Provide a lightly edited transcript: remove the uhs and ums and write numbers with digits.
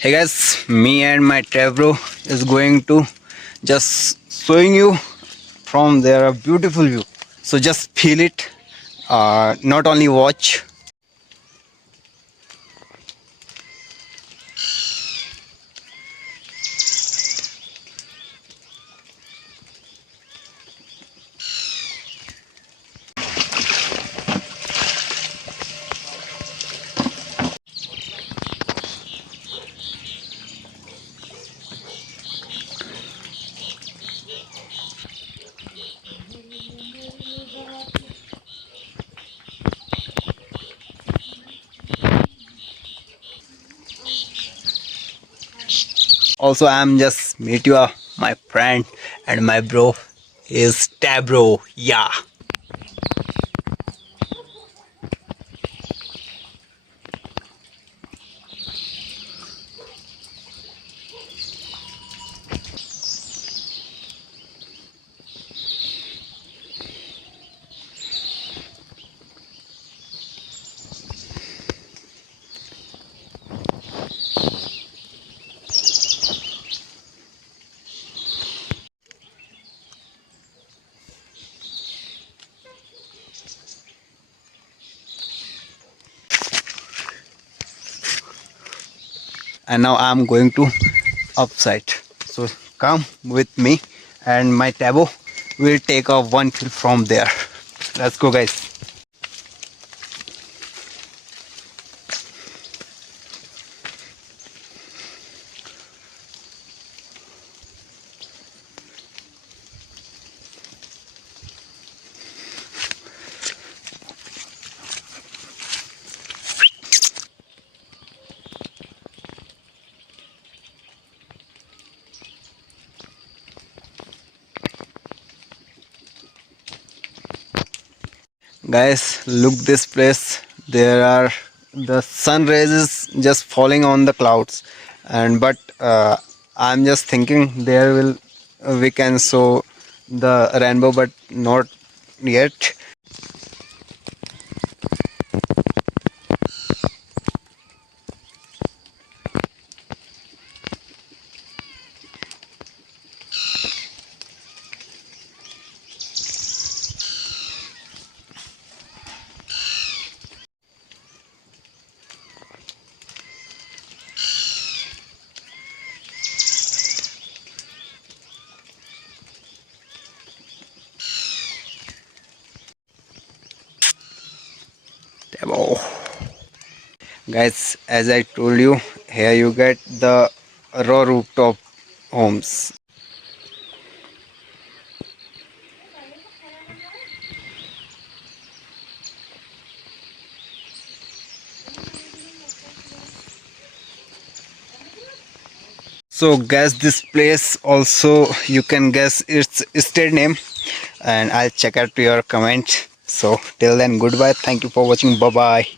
Hey guys, me and my Tevro is going to just showing you from there a beautiful view. So just feel it, not only watch. Also, I'm just meet you my friend and my bro is Tevro. Yeah. And now I'm going to upside. So come with me and my Tabo will take a one kill from there. Let's go, guys. Guys, look this place. There are the sun rays is just falling on the clouds, and but I'm just thinking there will we can show the rainbow, but not yet. Oh. Guys, as I told you, here you get the raw rooftop homes. So guess this place also you can guess its state name, and I'll check out your comment. So till then, goodbye. Thank you for watching. Bye bye.